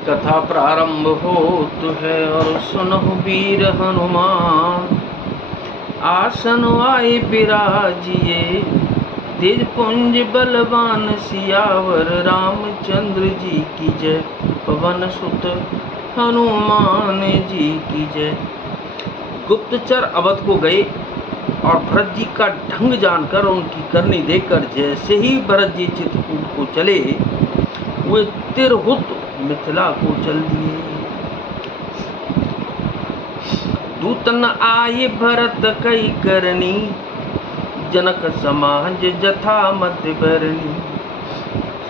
कथा प्रारंभ होत है और सुनहु वीर हनुमान। आसन आए बिराजिए तेज पुंज बलवान सियावर रामचंद्र जी की जय। पवन सुत हनुमान जी की जय। गुप्तचर अवध को गए और भरत जी का ढंग जानकर उनकी करनी देखकर जैसे ही भरत जी चित्रकूट को चले वे तिरहुत मिथिला को चल दिए। दूतन आए भरत कई करनी जनक समाज जथा मत बरनी।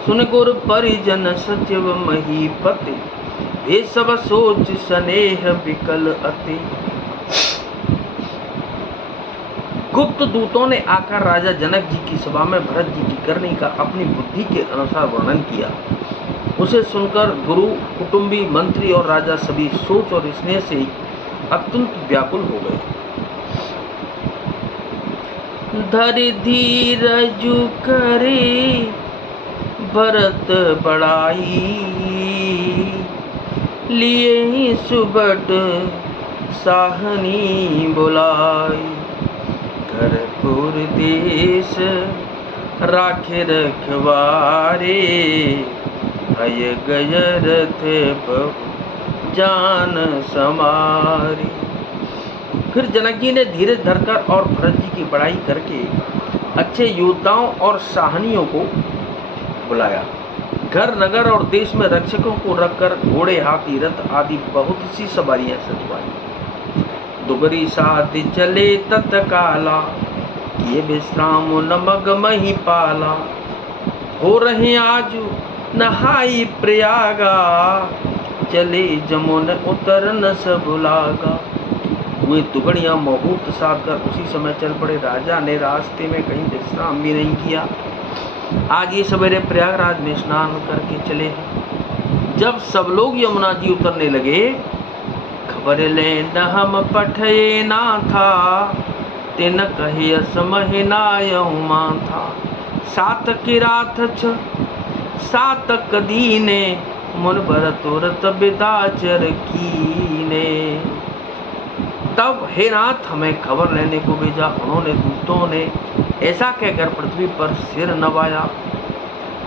सुन गुर परिजन सचिव महीपति ये सब सोच स्नेह विकल अति। गुप्त दूतों ने आकर राजा जनक जी की सभा में भरत जी की करनी का अपनी बुद्धि के अनुसार वर्णन किया। उसे सुनकर गुरु, कुटुंबी, मंत्री और राजा सभी सोच और स्नेह से अत्यंत व्याकुल हो गए। धरि धीरजु करे भरत बड़ाई लिए सुबट साहनी बुलाई। घरपुर देश राखे रखवारे भय गय रथ जान समारी। फिर जनक जी ने धीरज धरकर और भरत जी की बड़ाई करके अच्छे योद्धाओं और साहनियों को बुलाया। घर, नगर और देश में रक्षकों को रखकर घोड़े, हाथी, रथ आदि बहुत सी सवारियां सजवाई। दुगरी साथ चले तत्काला किए विश्राम नमग मही पाला। हो रहे आज नहाई प्रयागा चले जमुन उतर न सब लागा। वे दुगड़ियां मुहूर्त साध कर उसी समय चल पड़े। राजा ने रास्ते में कहीं विश्राम भी नहीं किया। आज ये सवेरे प्रयागराज में स्नान करके चले हैं। जब सब लोग यमुना जी उतरने लगे, खबर ले न हम पठये ना था तेन कहे असमहिनायहुमा था। सात किरात छ सातक दीने मुन भरत व्रत बिदाचर कीने। तब हे नाथ हमें खबर लेने को भेजा। उन्होंने दूतों ने ऐसा कहकर पृथ्वी पर सिर नवाया।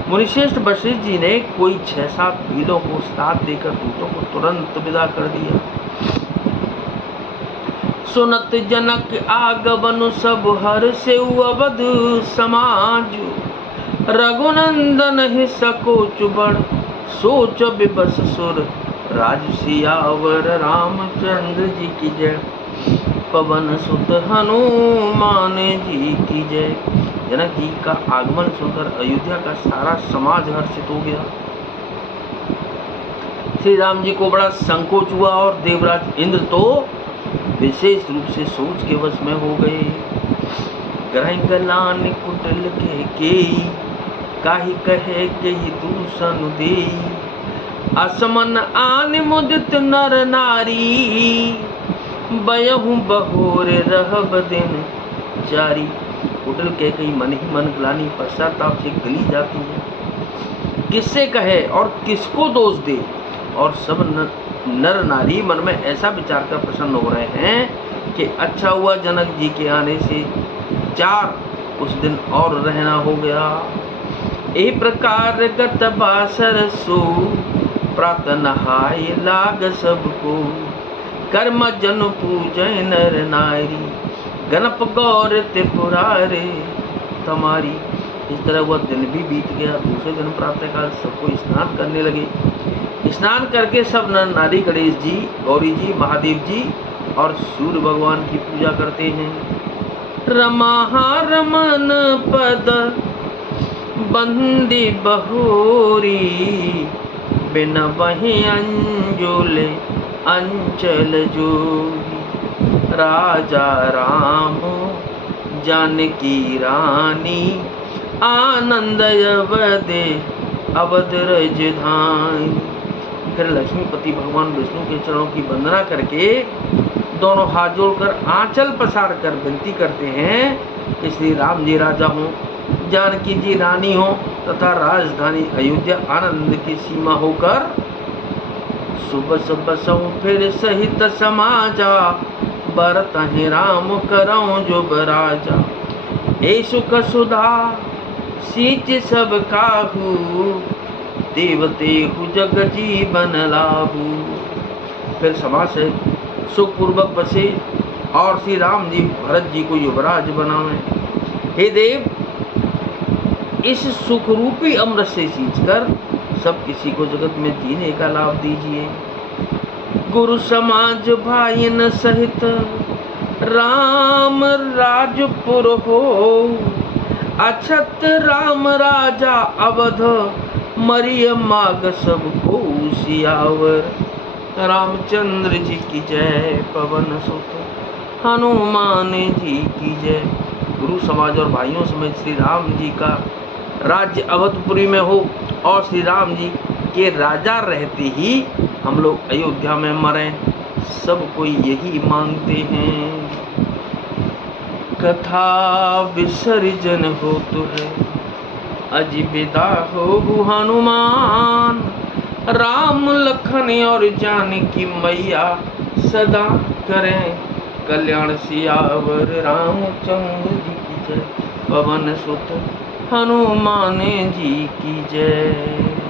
मुनिश्रेष्ठ वशिष्ठ जी ने कोई 6-7 भीलों को साथ देकर दूतों को तुरंत विदा कर दिया। सुनत जनक आगमन सब हर से अवध समाज। रघुनंदन ही सकोच बड़ सोच विबस सुर राज सियावर रामचंद्र जी की जय। पवन सुत हनुमान जी की जय। जनक जी का आगमन सुनकर अयोध्या का सारा समाज हर्षित हो गया। श्री राम जी को बड़ा संकोच हुआ और देवराज इंद्र तो विशेष रूप से सोच के वश में हो गए। ग्रह गलान कुटिल के काहि कहे के दूषण दे। असमन आन मुदित नर नारी बयहु बहोर रहब दिन जारी। कुटिल के कई मन ही मन ग्लानि पश्चाताप से गली जाती है। किससे कहे और किसको दोष दे। और सब नर नारी मन में ऐसा विचार कर प्रसन्न हो रहे हैं कि अच्छा हुआ जनक जी के आने से 4 कुछ दिन और रहना हो गया। एक प्रकार गत बासर सो प्रात नहाय लाग सबको। कर्म जन पूजय नर नारी गणप गौर त्रिपुरारे तुम्हारी। इस तरह वह दिन भी बीत गया। दूसरे दिन प्रातःकाल सबको स्नान करने लगे। स्नान करके सब नर नारी गणेश जी, गौरी जी, महादेव जी और सूर्य भगवान की पूजा करते हैं। रमा रमन पद बंदी बहोरी बिन वही अंजुले अंचल जोगी। राजा राम जानकी रानी आनंद अवधे अवध रजधानी। फिर लक्ष्मीपति भगवान विष्णु के चरणों की वंदना करके दोनों हाथ जोड़कर आंचल पसार कर विनती करते हैं कि श्री राम जी राजा हों, जानकी जी रानी हो तथा राजधानी अयोध्या आनंद की सीमा होकर सुबस बसौ फिर सहित समाजा, बरतहि राम करौ जुब राजा। ए सुख सुधा सींच सब काहू, देवते हु जग जीवन लाहू। फिर समाज है सुखपूर्वक बसे और श्री राम जी भरत जी को युवराज बनावे। हे देव, इस सुख रूपी अमृत से सींचकर सब किसी को जगत में जीने का लाभ दीजिए। गुरु समाज भाईन सहित राम राजपुर हो, अछत राम राजा अवध, मरिय माग सबको सियावर। रामचंद्र जी की जय, पवन सुत हनुमान जी की जय। गुरु समाज और भाइयों समेत श्री राम जी का राज्य अवधपुरी में हो और श्री राम जी के राजा रहते ही हम लोग अयोध्या में मरें, सब कोई यही मांगते हैं। कथा विसर्जन हो तो है, अज विदा हो हनुमान। राम लखन और जानकी मैया, सदा करें कल्याण सियावर। रामचंद्र जी की जय, पवन सुत हनुमान जी की जय।